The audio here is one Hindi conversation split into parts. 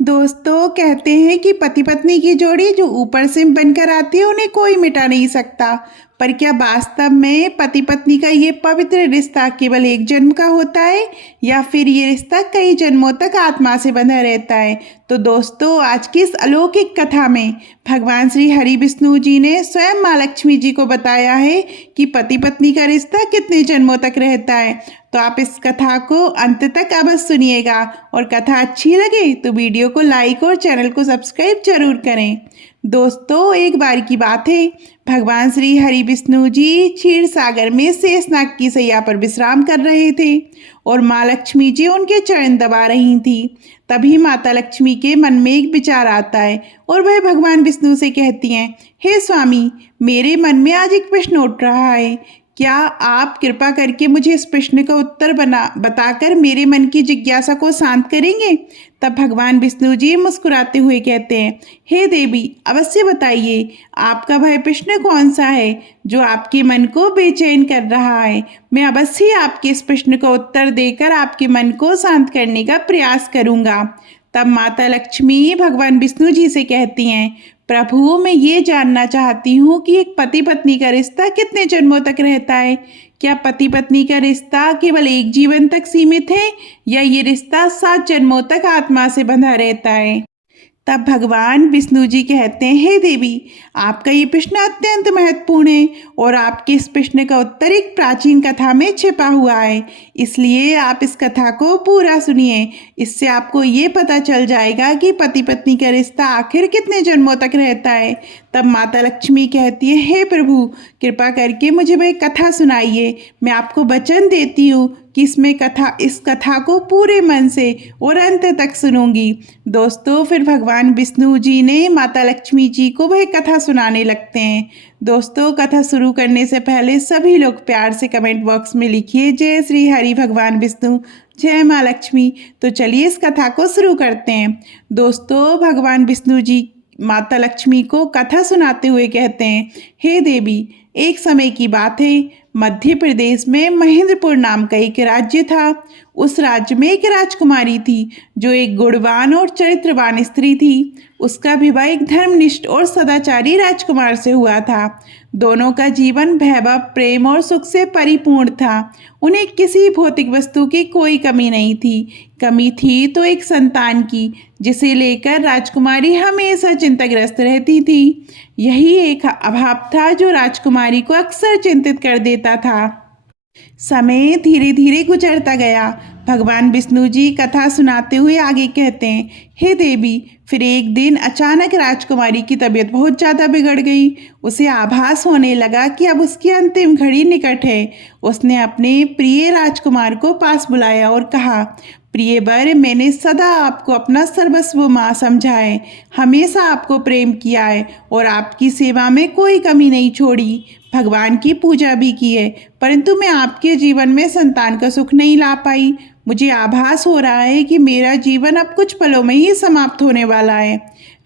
दोस्तों कहते हैं कि पति पत्नी की जोड़ी जो ऊपर से बनकर आती है उन्हें कोई मिटा नहीं सकता। पर क्या वास्तव में पति पत्नी का ये पवित्र रिश्ता केवल एक जन्म का होता है या फिर ये रिश्ता कई जन्मों तक आत्मा से बंधा रहता है? तो दोस्तों आज की इस अलौकिक कथा में भगवान श्री हरि विष्णु जी ने स्वयं माँ लक्ष्मी जी को बताया है कि पति पत्नी का रिश्ता कितने जन्मों तक रहता है। तो आप इस कथा को अंत तक अवश्य सुनिएगा और कथा अच्छी लगे तो वीडियो को लाइक और चैनल को सब्सक्राइब जरूर करें। दोस्तों एक बार की बात है, भगवान श्री हरि विष्णु जी क्षीर सागर में शेषनाग की सैया पर विश्राम कर रहे थे और माँ लक्ष्मी जी उनके चरण दबा रही थी। तभी माता लक्ष्मी के मन में एक विचार आता है और वह भगवान विष्णु से कहती हैं, हे स्वामी, मेरे मन में आज एक प्रश्न उठ रहा है। क्या आप कृपा करके मुझे इस प्रश्न का उत्तर बताकर मेरे मन की जिज्ञासा को शांत करेंगे? तब भगवान विष्णु जी मुस्कुराते हुए कहते हैं, हे देवी, अवश्य बताइए, आपका वह प्रश्न कौन सा है जो आपके मन को बेचैन कर रहा है? मैं अवश्य ही आपके इस प्रश्न का उत्तर देकर आपके मन को शांत करने का प्रयास करूंगा। तब माता लक्ष्मी भगवान विष्णु जी से कहती हैं, प्रभु, मैं ये जानना चाहती हूँ कि एक पति पत्नी का रिश्ता कितने जन्मों तक रहता है? क्या पति पत्नी का रिश्ता केवल एक जीवन तक सीमित है या ये रिश्ता 7 जन्मों तक आत्मा से बंधा रहता है? तब भगवान विष्णु जी कहते हैं, हे देवी, आपका ये प्रश्न अत्यंत महत्वपूर्ण है और आपके इस प्रश्न का उत्तर एक प्राचीन कथा में छिपा हुआ है। इसलिए आप इस कथा को पूरा सुनिए। इससे आपको ये पता चल जाएगा कि पति पत्नी का रिश्ता आखिर कितने जन्मों तक रहता है। तब माता लक्ष्मी कहती है, हे प्रभु, कृपा करके मुझे वह कथा सुनाइए। मैं आपको वचन देती हूँ कि इस कथा को पूरे मन से और अंत तक सुनूंगी। दोस्तों फिर भगवान विष्णु जी ने माता लक्ष्मी जी को वह कथा सुनाने लगते हैं। दोस्तों कथा शुरू करने से पहले सभी लोग प्यार से कमेंट बॉक्स में लिखिए, जय श्री हरि भगवान विष्णु, जय माँ लक्ष्मी। तो चलिए इस कथा को शुरू करते हैं। दोस्तों भगवान विष्णु जी माता लक्ष्मी को कथा सुनाते हुए कहते हैं, हे देवी, एक समय की बात है, मध्य प्रदेश में महेंद्रपुर नाम का एक राज्य था। उस राज्य में एक राजकुमारी थी जो एक गुणवान और चरित्रवान स्त्री थी। उसका विवाह एक धर्मनिष्ठ और सदाचारी राजकुमार से हुआ था। दोनों का जीवन वैभव, प्रेम और सुख से परिपूर्ण था। उन्हें किसी भौतिक वस्तु की कोई कमी नहीं थी। कमी थी तो एक संतान की, जिसे लेकर राजकुमारी हमेशा चिंताग्रस्त रहती थी। यही एक अभाव था जो राजकुमारी को अक्सर चिंतित कर देता था। समय धीरे धीरे गुजरता गया। भगवान विष्णु जी कथा सुनाते हुए आगे कहते हैं, हे देवी, फिर एक दिन अचानक राजकुमारी की तबीयत बहुत ज़्यादा बिगड़ गई। उसे आभास होने लगा कि अब उसकी अंतिम घड़ी निकट है। उसने अपने प्रिय राजकुमार को पास बुलाया और कहा, प्रिय वर, मैंने सदा आपको अपना सर्वस्व माँ समझा है, हमेशा आपको प्रेम किया है और आपकी सेवा में कोई कमी नहीं छोड़ी, भगवान की पूजा भी की है, परंतु मैं आपके जीवन में संतान का सुख नहीं ला पाई। मुझे आभास हो रहा है कि मेरा जीवन अब कुछ पलों में ही समाप्त होने वाला है।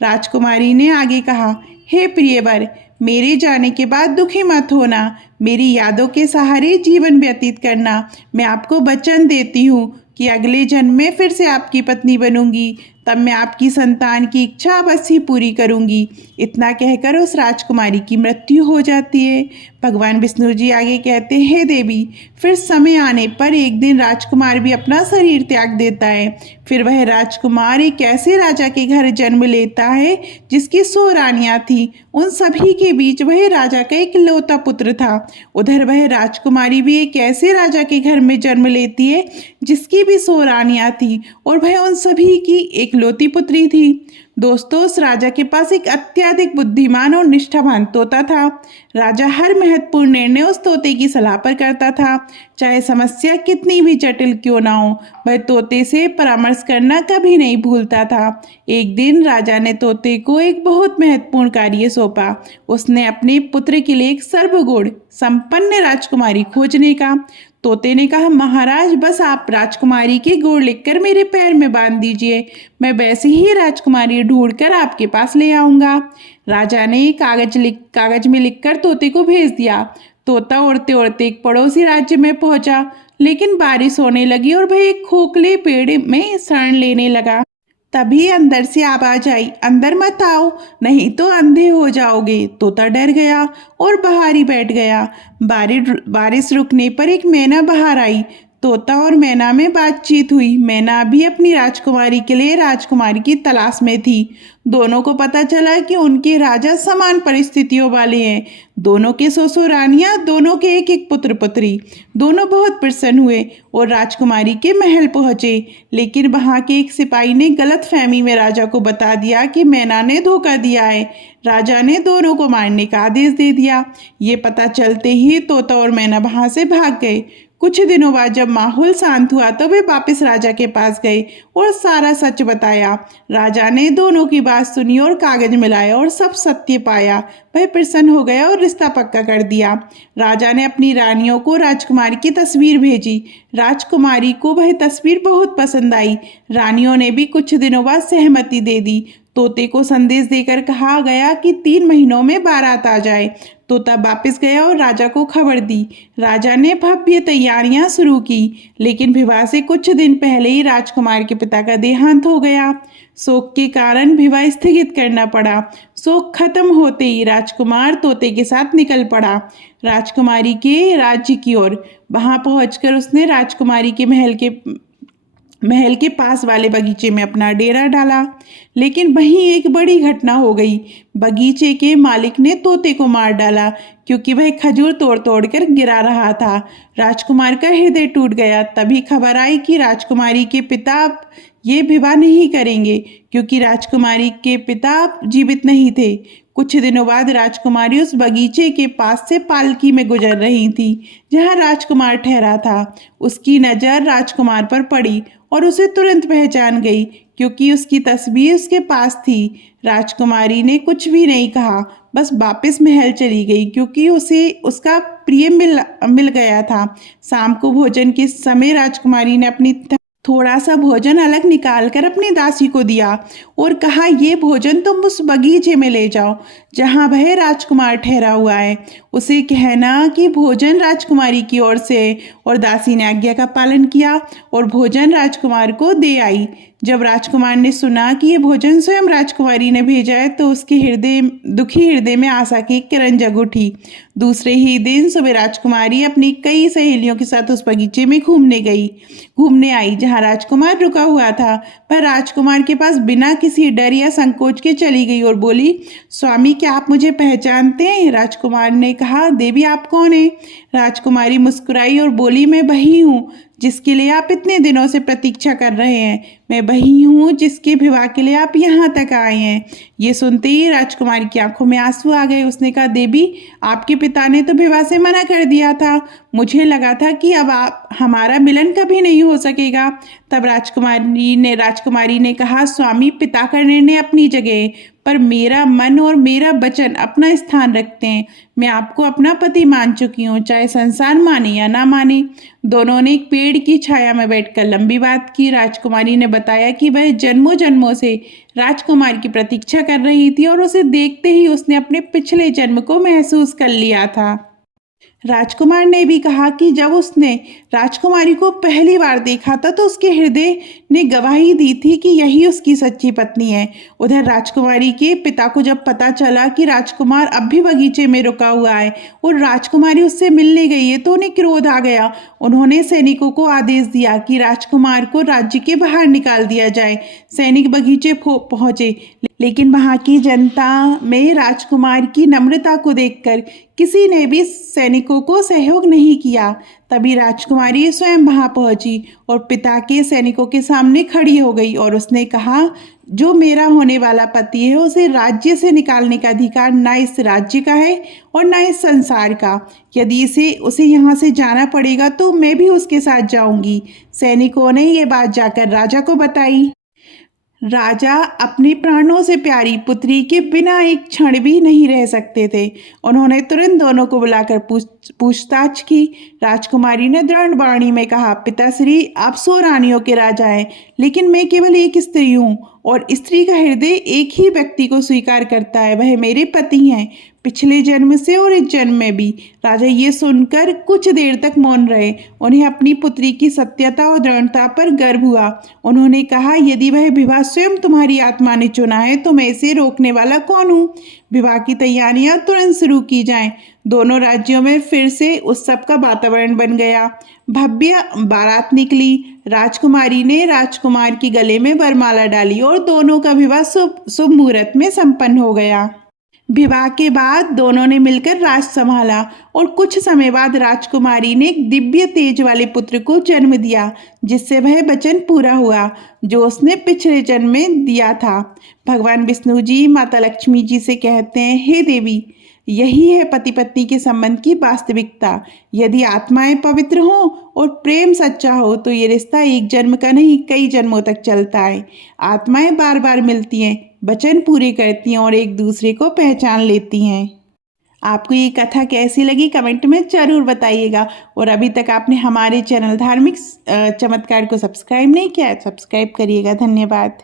राजकुमारी ने आगे कहा, हे प्रियवर, मेरे जाने के बाद दुखी मत होना, मेरी यादों के सहारे जीवन व्यतीत करना। मैं आपको वचन देती हूँ कि अगले जन्म में फिर से आपकी पत्नी बनूंगी, तब मैं आपकी संतान की इच्छा अवश्य पूरी करूंगी। इतना कहकर उस राजकुमारी की मृत्यु हो जाती है। भगवान विष्णु जी आगे कहते हैं, हे देवी, फिर समय आने पर एक दिन राजकुमार भी अपना शरीर त्याग देता है। फिर वह राजकुमार एक ऐसे राजा के घर जन्म लेता है जिसकी 100 रानियां थी। उन सभी के बीच वह राजा का एक लौता पुत्र था। उधर वह राजकुमारी भी एक ऐसे राजा के घर में जन्म लेती है जिसकी भी 100 रानियां थी और वह उन सभी की एक लौती पुत्री थी। दोस्तों उस राजा के पास एक अत्यधिक बुद्धिमान और निष्ठावान तोता था। राजा हर महत्वपूर्ण निर्णय उस तोते की सलाह पर करता था, चाहे समस्या कितनी भी जटिल क्यों ना हो। वह तोते से परामर्श करना कभी नहीं भूलता था। एक दिन राजा ने तोते को एक बहुत महत्वपूर्ण कार्य सौंपा। उसने अपने पुत्र के लिए एक सर्वगुण संपन्न राजकुमारी खोजने का। तोते ने कहा, महाराज, बस आप राजकुमारी के गुण लिखकर मेरे पैर में बांध दीजिए, मैं वैसे ही राजकुमारी ढूंढकर आपके पास ले आऊंगा। राजा ने कागज में लिखकर तोते को भेज दिया। तोता उड़ते उड़ते एक पड़ोसी राज्य में पहुंचा, लेकिन बारिश होने लगी और वह एक खोखले पेड़ में शरण लेने लगा। तभी अंदर से आवाज आई, अंदर मत आओ, नहीं तो अंधे हो जाओगे। तोता डर गया और बाहर ही बैठ गया। बारिश रुकने पर एक मैना बाहर आई। तोता और मैना में बातचीत हुई। मैना भी अपनी राजकुमारी के लिए राजकुमारी की तलाश में थी। दोनों को पता चला कि उनके राजा समान परिस्थितियों वाले हैं। दोनों के ससुर रानियां, दोनों के एक एक पुत्र पुत्री। दोनों बहुत प्रसन्न हुए और राजकुमारी के महल पहुंचे। लेकिन वहां के एक सिपाही ने गलत फहमी में राजा को बता दिया कि मैना ने धोखा दिया है। राजा ने दोनों को मारने का आदेश दे दिया। ये पता चलते ही तोता और मैना वहां से भाग गए। कुछ दिनों बाद जब माहौल शांत हुआ तो वे वापस राजा के पास गए और सारा सच बताया। राजा ने दोनों की बात सुनी और कागज मिलाया और सब सत्य पाया। वह प्रसन्न हो गया और रिश्ता पक्का कर दिया। राजा ने अपनी रानियों को राजकुमारी की तस्वीर भेजी। राजकुमारी को वह तस्वीर बहुत पसंद आई। रानियों ने भी कुछ दिनों बाद सहमति दे दी। तोते को संदेश देकर कहा गया कि 3 महीनों में बारात आ जाए। तोता वापस गया और राजा को खबर दी। राजा ने भव्य तैयारियां शुरू की, लेकिन विवाह से कुछ दिन पहले ही राजकुमार के पिता का देहांत हो गया। शोक के कारण विवाह स्थगित करना पड़ा। शोक खत्म होते ही राजकुमार तोते के साथ निकल पड़ा राजकुमारी के राज्य की ओर। वहां पहुंचकर उसने राजकुमारी के महल के पास वाले बगीचे में अपना डेरा डाला। लेकिन वहीं एक बड़ी घटना हो गई। बगीचे के मालिक ने तोते को मार डाला क्योंकि वह खजूर तोड़ तोड़ कर गिरा रहा था। राजकुमार का हृदय टूट गया। तभी खबर आई कि राजकुमारी के पिता ये विवाह नहीं करेंगे क्योंकि राजकुमारी के पिता जीवित नहीं थे। कुछ दिनों बाद राजकुमारी उस बगीचे के पास से पालकी में गुजर रही थी जहां राजकुमार ठहरा था। उसकी नज़र राजकुमार पर पड़ी और उसे तुरंत पहचान गई क्योंकि उसकी तस्वीर उसके पास थी। राजकुमारी ने कुछ भी नहीं कहा, बस वापस महल चली गई क्योंकि उसे उसका प्रिय मिल गया था। शाम को भोजन के समय राजकुमारी ने अपनी थोड़ा सा भोजन अलग निकाल कर अपनी दासी को दिया और कहा, ये भोजन तुम उस बगीचे में ले जाओ जहाँ वह राजकुमार ठहरा हुआ है। उसे कहना कि भोजन राजकुमारी की ओर से है। और दासी ने आज्ञा का पालन किया और भोजन राजकुमार को दे आई। जब राजकुमार ने सुना कि ये भोजन स्वयं राजकुमारी ने भेजा है तो उसके दुखी हृदय में आशा की किरण जग उठी। दूसरे ही दिन सुबह राजकुमारी अपनी कई सहेलियों के साथ उस बगीचे में घूमने आई जहाँ राजकुमार रुका हुआ था। वह राजकुमार के पास बिना किसी डर या संकोच के चली गई और बोली, स्वामी क्या आप मुझे पहचानते हैं? राजकुमार ने कहा, देवी आप कौन हैं? राजकुमारी मुस्कुराई और बोली, मैं वही हूँ जिसके लिए आप इतने दिनों से प्रतीक्षा कर रहे हैं। मैं वही हूँ जिसके विवाह के लिए आप यहाँ तक आए हैं। ये सुनते ही राजकुमारी की आंखों में आंसू आ गए। उसने कहा, देवी आपके पिता ने तो विवाह से मना कर दिया था। मुझे लगा था कि अब हमारा मिलन कभी नहीं हो सकेगा। तब राजकुमारी ने कहा, स्वामी पिता का निर्णय अपनी जगह, पर मेरा मन और मेरा वचन अपना स्थान रखते हैं। मैं आपको अपना पति मान चुकी हूँ, चाहे संसार माने या ना माने। दोनों ने एक पेड़ की छाया में बैठकर लंबी बात की। राजकुमारी ने बताया कि वह जन्मों जन्मों से राजकुमार की प्रतीक्षा कर रही थी और उसे देखते ही उसने अपने पिछले जन्म को महसूस कर लिया था। राजकुमार ने भी कहा कि जब उसने राजकुमारी को पहली बार देखा था तो उसके हृदय ने गवाही दी थी कि यही उसकी सच्ची पत्नी है। उधर राजकुमारी के पिता को जब पता चला कि राजकुमार अब भी बगीचे में रुका हुआ है और राजकुमारी उससे मिलने गई है तो उन्हें क्रोध आ गया। उन्होंने सैनिकों को आदेश दिया कि राजकुमार को राज्य के बाहर निकाल दिया जाए। सैनिक बगीचे पहुंचे, लेकिन वहां की जनता में राजकुमार की नम्रता को देखकर किसी ने भी सैनिकों को सहयोग नहीं किया। तभी राजकुमारी स्वयं वहां पहुंची और पिता के सैनिकों के सामने खड़ी हो गई और उसने कहा, जो मेरा होने वाला पति है उसे राज्य से निकालने का अधिकार ना इस राज्य का है और ना इस संसार का। यदि उसे यहाँ से जाना पड़ेगा तो मैं भी उसके साथ जाऊंगी। सैनिकों ने ये बात जाकर राजा को बताई। राजा अपने प्राणों से प्यारी पुत्री के बिना एक क्षण भी नहीं रह सकते थे। उन्होंने तुरंत दोनों को बुलाकर पूछताछ की। राजकुमारी ने दृढ़ वाणी में कहा, पिताश्री आप 100 रानियों के राजा हैं, लेकिन मैं केवल एक स्त्री हूँ और स्त्री का हृदय एक ही व्यक्ति को स्वीकार करता है, वह मेरे पति हैं। पिछले जन्म से और इस जन्म में भी। राजा ये सुनकर कुछ देर तक मौन रहे। उन्हें अपनी पुत्री की सत्यता और दृढ़ता पर गर्व हुआ। उन्होंने कहा, यदि वह विवाह स्वयं तुम्हारी आत्मा ने चुना है तो मैं इसे रोकने वाला कौन हूँ। विवाह की तैयारियां तुरंत शुरू की जाएं। दोनों राज्यों में फिर से उत्सव का वातावरण बन गया। भव्य बारात निकली। राजकुमारी ने राजकुमार की गले में वरमाला डाली और दोनों का विवाह शुभ मुहूर्त में संपन्न हो गया। विवाह के बाद दोनों ने मिलकर राज संभाला और कुछ समय बाद राजकुमारी ने एक दिव्य तेज वाले पुत्र को जन्म दिया, जिससे वह वचन पूरा हुआ जो उसने पिछले जन्म में दिया था। भगवान विष्णु जी माता लक्ष्मी जी से कहते हैं, हे देवी, यही है पति पत्नी के संबंध की वास्तविकता। यदि आत्माएं पवित्र हों और प्रेम सच्चा हो तो ये रिश्ता एक जन्म का नहीं, कई जन्मों तक चलता है। आत्माएं बार बार मिलती हैं, वचन पूरे करती हैं और एक दूसरे को पहचान लेती हैं। आपको ये कथा कैसी लगी कमेंट में जरूर बताइएगा। और अभी तक आपने हमारे चैनल धार्मिक चमत्कार को सब्सक्राइब नहीं किया है, सब्सक्राइब करिएगा। धन्यवाद।